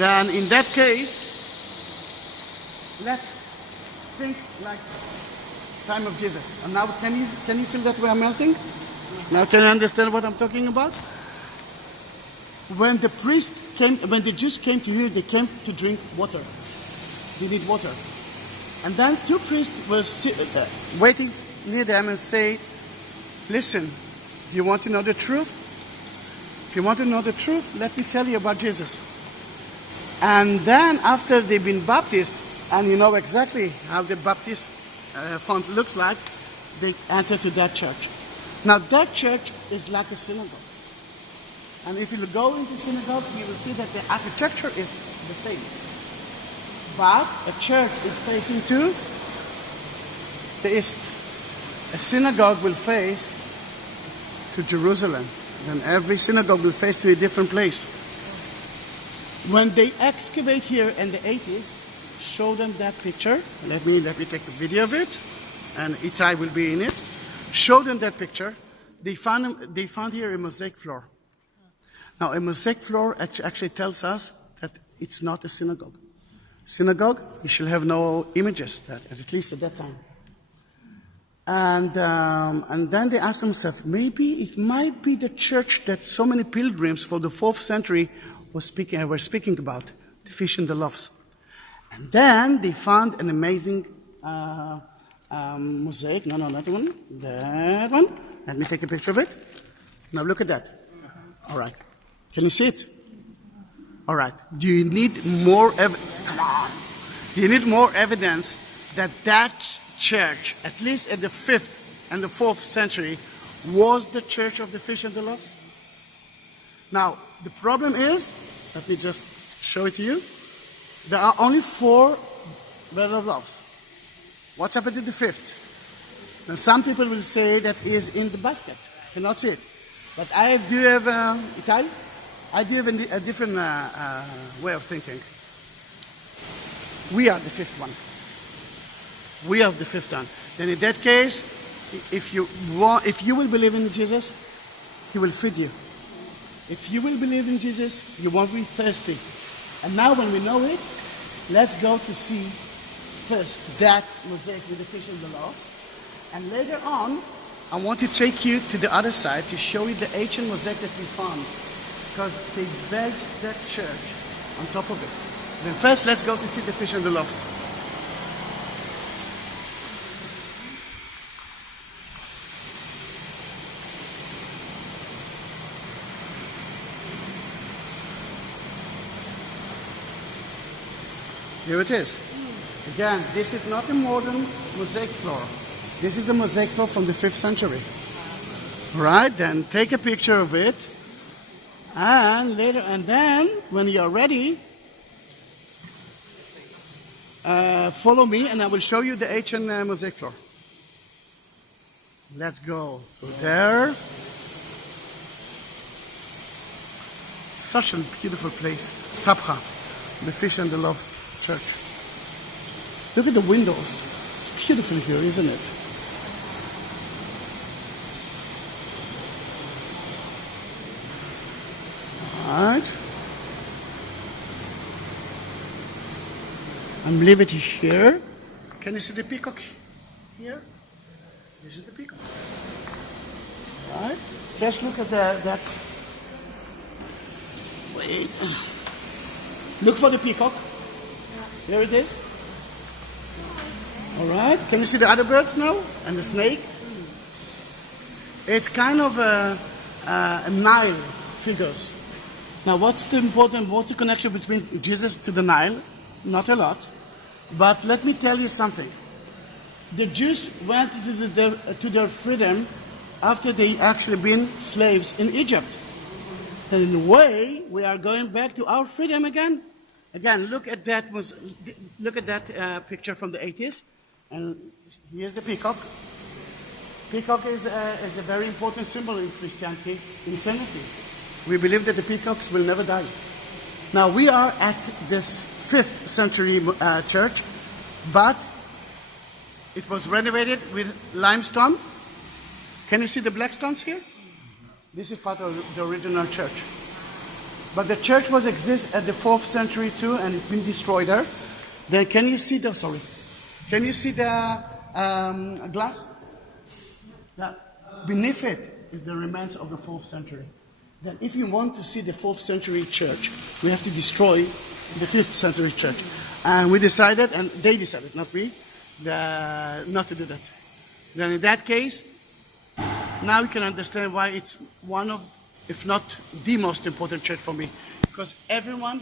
then in that case, let's think like time of Jesus. And now, can you feel that we are melting? Now, can you understand what I'm talking about? When the Jews came to here, they came to drink water. They need water. And then two priests were waiting near them and say, listen, do you want to know the truth? If you want to know the truth, let me tell you about Jesus. And then after they've been baptized, and you know exactly how the Baptist font looks like, they enter to that church. Now that church is like a synagogue. And if you go into synagogues, you will see that the architecture is the same. But a church is facing to the east. A synagogue will face to Jerusalem. Then every synagogue will face to a different place. When they excavate here in the 80s, show them that picture. Let me take a video of it, and Itai will be in it. Show them that picture. They found here a mosaic floor. Now, a mosaic floor actually tells us that it's not a synagogue. Synagogue, you shall have no images, at least at that time. And then they asked themselves, maybe it might be the church that so many pilgrims for the 4th century were speaking about, the fish and the loaves. And then they found an amazing mosaic. No, not that one. That one. Let me take a picture of it. Now look at that. All right. Can you see it? All right. Do you need more Come on. Do you need more evidence that church, at least at the 5th and the 4th century, was the church of the fish and the loaves? Now, the problem is, let me just show it to you. There are only 4 bread of loaves. What's happened to the 5th? Now, some people will say that is in the basket. You cannot see it. But I do have a different way of thinking. We are the 5th one. We are the 5th one. Then in that case, if you will believe in Jesus, He will feed you. If you will believe in Jesus, you won't be thirsty. And now when we know it, let's go to see first that mosaic with the fish and the loaves. And later on, I want to take you to the other side to show you the ancient mosaic that we found. Because they based that church on top of it. Then first, let's go to see the fish and the loaves. Here it is. Again, this is not a modern mosaic floor. This is a mosaic floor from the 5th century. Right? Then take a picture of it. And then, when you are ready, follow me and I will show you the ancient mosaic floor. Let's go through there. Such a beautiful place. Tapcha, the fish and the loaves church. Look at the windows. It's beautiful here, isn't it? Alright. I'm leaving it here. Can you see the peacock here? This is the peacock. Alright. Let's look at that. Wait. Look for the peacock. There it is. Alright. Can you see the other birds now? And the snake? It's kind of a Nile figures. Now, what's the connection between Jesus to the Nile? Not a lot. But let me tell you something. The Jews went to their freedom after they actually been slaves in Egypt. And in a way, we are going back to our freedom again. Again, look at that picture from the 80s. And here's the peacock. Peacock is a very important symbol in Christianity, infinity. We believe that the peacocks will never die. Now, we are at this 5th century church, but it was renovated with limestone. Can you see the black stones here? This is part of the original church. But the church was exist at the 4th century too, and it's been destroyed there. Then can you see the, sorry, can you see the glass? That beneath it is the remains of the 4th century. Then if you want to see the 4th century church, we have to destroy the 5th century church. And we decided, and they decided, not we, not to do that. Then in that case, now you can understand why it's one of, if not the most important church for me. Because everyone